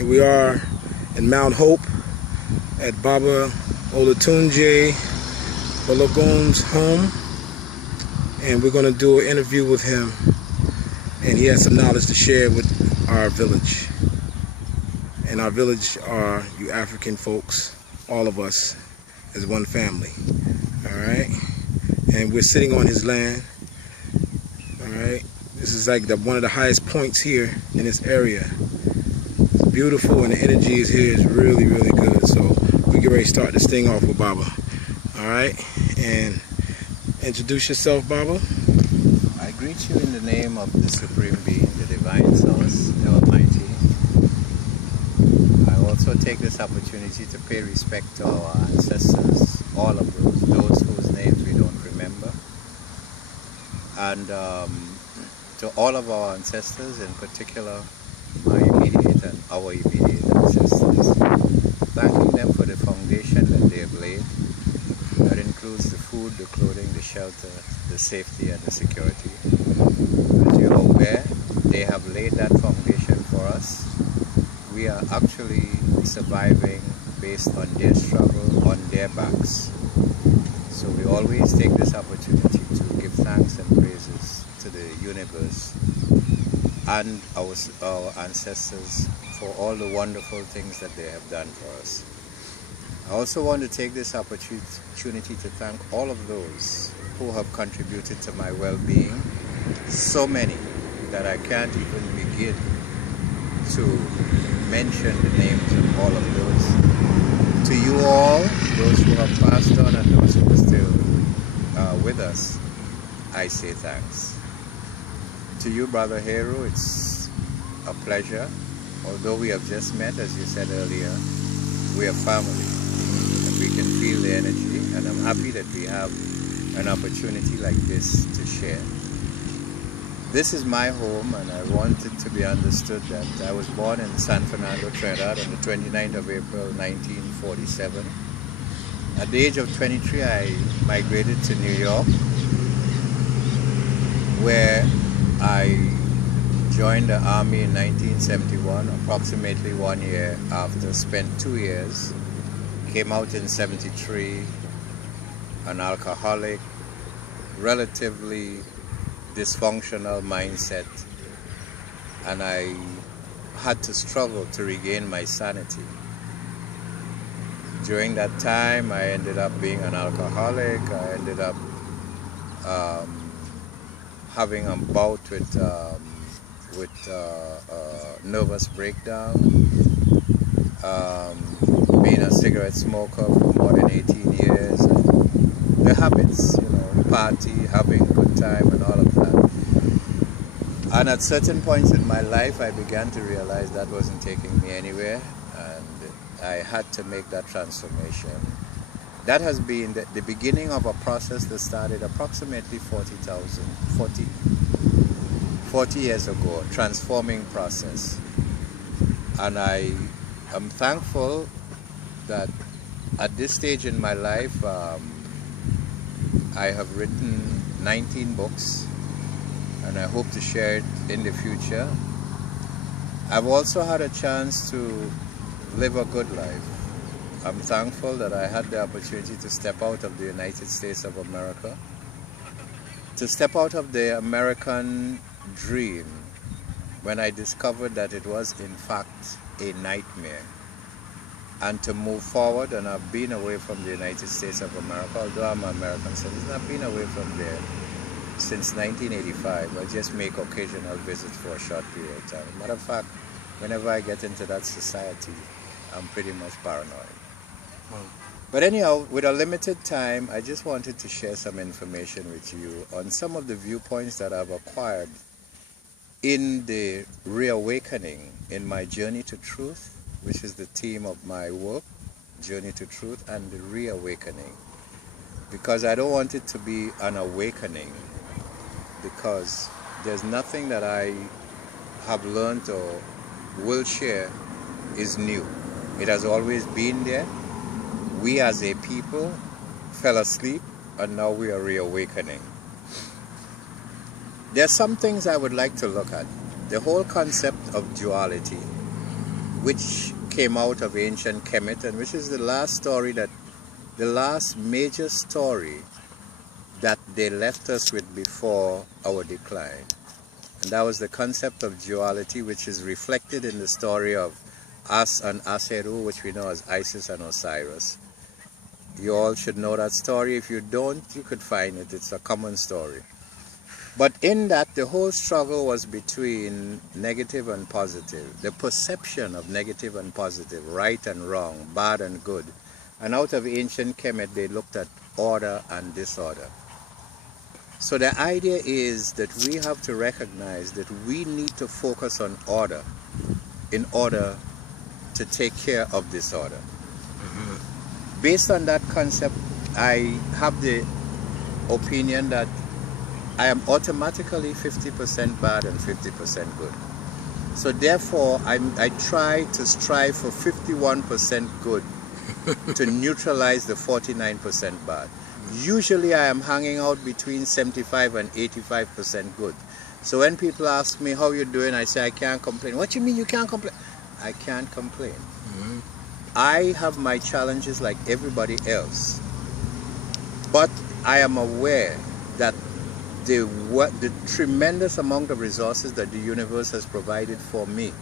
and we are in Mount Hope at Baba Olatunji Balogun's home, and we're going to do an interview with him, and he has some knowledge to share with our village. And our village are you African folks, all of us as one family. All right, and we're sitting on his land. All right, this is like one of the highest points here in this area. It's beautiful, and the energy is here is really, really good. So we get ready to start this thing off with Baba. All right, and introduce yourself, Baba. I greet you in the name of the Supreme Being, the Divine Source, the Almighty. I also take this opportunity to pay respect to our ancestors, all of those whose names we don't remember, and to all of our ancestors, in particular my immediate and our immediate ancestors, thanking them for the foundation that they have laid. That includes the food, the clothing, the shelter, the safety, and the security. As you're aware, they have laid that foundation for us. We are actually surviving based on their struggle, on their backs. So we always take this opportunity to give thanks and praises to the universe and our ancestors for all the wonderful things that they have done for us. I also want to take this opportunity to thank all of those who have contributed to my well-being, so many that I can't even begin to mention the names of all of those. To you all, those who have passed on and those who are still with us, I say thanks. To you, Brother Hero, it's a pleasure. Although we have just met, as you said earlier, we are family. We can feel the energy, and I'm happy that we have an opportunity like this to share. This is my home, and I want it to be understood that I was born in San Fernando, Trinidad on the 29th of April, 1947. At the age of 23, I migrated to New York, where I joined the Army in 1971, approximately 1 year after, spent 2 years. Came out in 73, an alcoholic, relatively dysfunctional mindset, and I had to struggle to regain my sanity. During that time, I ended up being an alcoholic. I ended up having a bout with nervous breakdown. Being a cigarette smoker for more than 18 years, the habits, party, having a good time and all of that. And at certain points in my life, I began to realize that wasn't taking me anywhere, and I had to make that transformation. That has been the beginning of a process that started approximately 40 years ago, a transforming process. And I am thankful that at this stage in my life, I have written 19 books, and I hope to share it in the future. I've also had a chance to live a good life. I'm thankful that I had the opportunity to step out of the United States of America, to step out of the American dream when I discovered that it was in fact a nightmare, and to move forward. And I've been away from the United States of America, although I'm an American citizen. I've been away from there since 1985. I just make occasional visits for a short period of time. Matter of fact, whenever I get into that society, I'm pretty much paranoid. But anyhow, with a limited time, I just wanted to share some information with you on some of the viewpoints that I've acquired in the reawakening in my journey to truth, which is the theme of my work, Journey to Truth, and the reawakening. Because I don't want it to be an awakening, because there's nothing that I have learned or will share is new. It has always been there. We as a people fell asleep, and now we are reawakening. There are some things I would like to look at. The whole concept of duality. which came out of ancient Kemet, and which is the last major story that they left us with before our decline. And that was the concept of duality, which is reflected in the story of As and Aseru, which we know as Isis and Osiris. You all should know that story. If you don't, you could find it. It's a common story. But in that, the whole struggle was between negative and positive, the perception of negative and positive, right and wrong, bad and good. And out of ancient Kemet, they looked at order and disorder. So the idea is that we have to recognize that we need to focus on order in order to take care of disorder. Based on that concept, I have the opinion that I am automatically 50% bad and 50% good. So therefore, I try to strive for 51% good to neutralize the 49% bad. Usually I am hanging out between 75 and 85% good. So when people ask me how you're doing, I say I can't complain. What do you mean you can't complain? I can't complain. I have my challenges like everybody else. But I am aware that the tremendous amount of resources that the universe has provided for me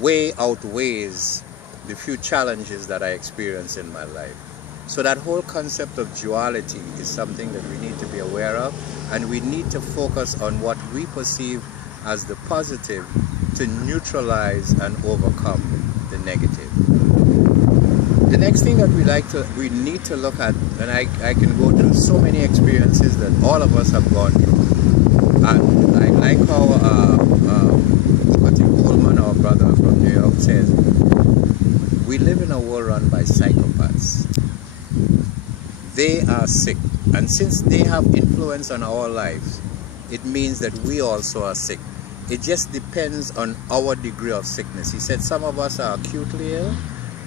way outweighs the few challenges that I experience in my life. So that whole concept of duality is something that we need to be aware of, and we need to focus on what we perceive as the positive to neutralize and overcome the negative. The next thing that we need to look at, and I can go through so many experiences that all of us have gone through. And I like how Coleman, our brother from New York, says, we live in a world run by psychopaths. They are sick, and since they have influence on our lives, it means that we also are sick. It just depends on our degree of sickness. He said some of us are acutely ill,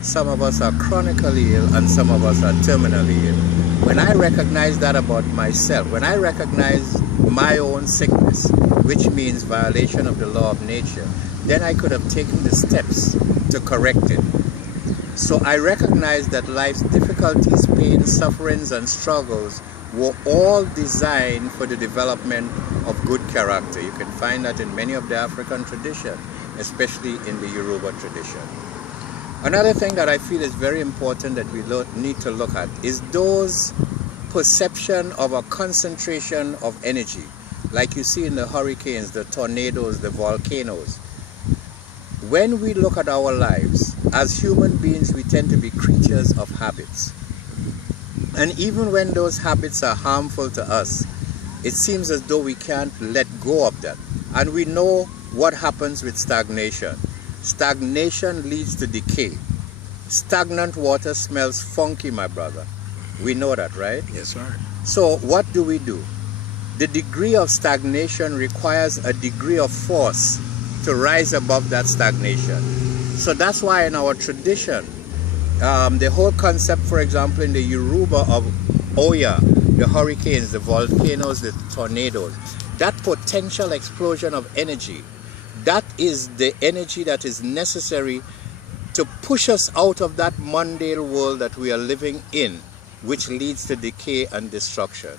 some of us are chronically ill, and some of us are terminally ill. When I recognize that about myself, when I recognize my own sickness, which means violation of the law of nature, then I could have taken the steps to correct it. So I recognize that life's difficulties, pains, sufferings, and struggles were all designed for the development of good character. You can find that in many of the African traditions, especially in the Yoruba tradition. Another thing that I feel is very important that we need to look at is those perception of a concentration of energy, like you see in the hurricanes, the tornadoes, the volcanoes. When we look at our lives, as human beings, we tend to be creatures of habits. And even when those habits are harmful to us, it seems as though we can't let go of that. And we know what happens with stagnation. Stagnation leads to decay. Stagnant water smells funky, my brother. We know that, right? Yes, sir. So what do? The degree of stagnation requires a degree of force to rise above that stagnation. So that's why in our tradition, the whole concept, for example, in the Yoruba of Oya, the hurricanes, the volcanoes, the tornadoes, that potential explosion of energy, that is the energy that is necessary to push us out of that mundane world that we are living in, which leads to decay and destruction.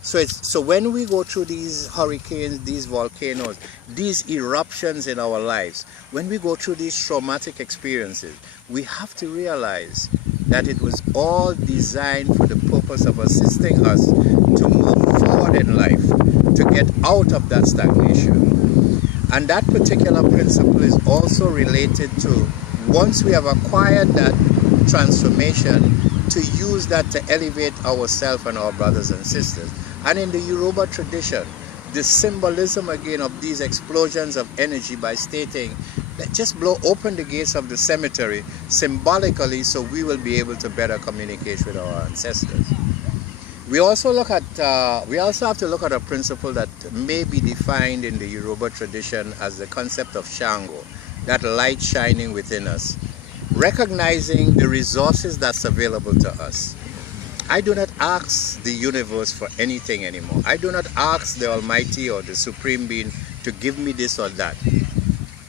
So when we go through these hurricanes, these volcanoes, these eruptions in our lives, when we go through these traumatic experiences, we have to realize that it was all designed for the purpose of assisting us to move forward in life, to get out of that stagnation. And that particular principle is also related to, once we have acquired that transformation, to use that to elevate ourselves and our brothers and sisters. And in the Yoruba tradition, the symbolism again of these explosions of energy by stating, let's just blow open the gates of the cemetery symbolically so we will be able to better communicate with our ancestors. We also have to look at a principle that may be defined in the Yoruba tradition as the concept of Shango, that light shining within us, recognizing the resources that's available to us. I do not ask the universe for anything anymore. I do not ask the Almighty or the Supreme Being to give me this or that.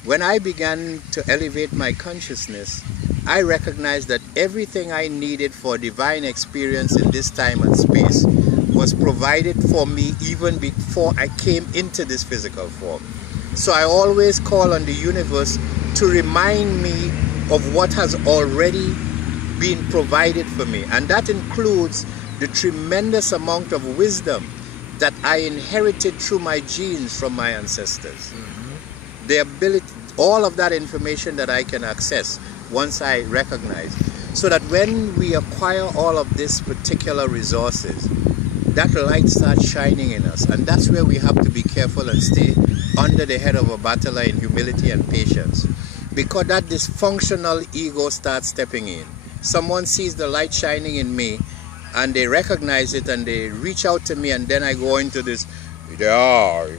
When I began to elevate my consciousness, I recognized that everything I needed for divine experience in this time and space was provided for me even before I came into this physical form. So I always call on the universe to remind me of what has already been provided for me. And that includes the tremendous amount of wisdom that I inherited through my genes from my ancestors. The ability, all of that information that I can access once I recognize. So that when we acquire all of these particular resources, that light starts shining in us. And that's where we have to be careful and stay under the head of a battler in humility and patience. Because that dysfunctional ego starts stepping in. Someone sees the light shining in me and they recognize it and they reach out to me, and then I go into this, the I,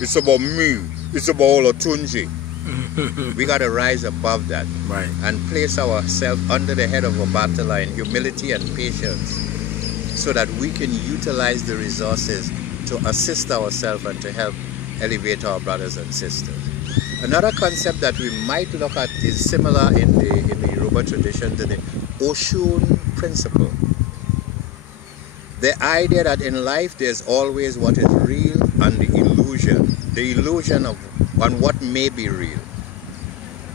it's about me, it's about Olatunji. We got to rise above that, right, and place ourselves under the head of a battler in humility and patience, so that we can utilize the resources to assist ourselves and to help elevate our brothers and sisters. Another concept that we might look at is similar in the Yoruba tradition to the Oshun principle. The idea that in life there's always what is real and the illusion of on what may be real.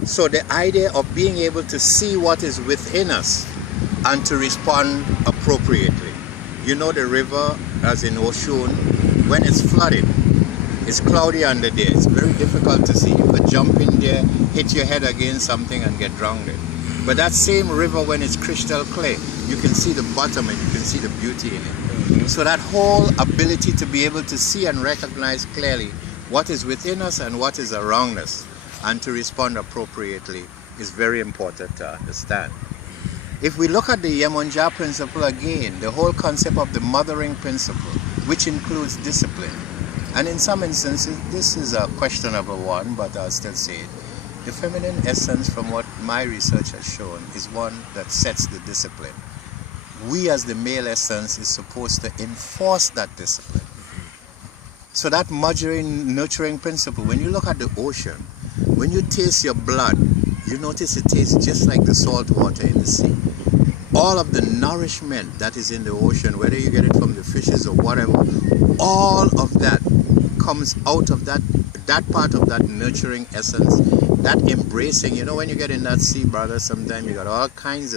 So the idea of being able to see what is within us and to respond appropriately. You know, the river, as in Oshun, when it's flooded, it's cloudy under there. It's very difficult to see. You could jump in there, hit your head against something and get drowned. But that same river, when it's crystal clear, you can see the bottom and you can see the beauty in it. So that whole ability to be able to see and recognize clearly what is within us and what is around us, and to respond appropriately, is very important to understand. If we look at the Yemonja principle again, the whole concept of the mothering principle, which includes discipline, and in some instances this is a questionable one, but I'll still say it. The feminine essence, from what my research has shown, is one that sets the discipline. We as the male essence is supposed to enforce that discipline. So that mothering, nurturing principle, when you look at the ocean, when you taste your blood, you notice it tastes just like the salt water in the sea. All of the nourishment that is in the ocean, whether you get it from the fishes or whatever, all of that comes out of that part of that nurturing essence, that embracing. You know, when you get in that sea, brother, sometimes you got all kinds of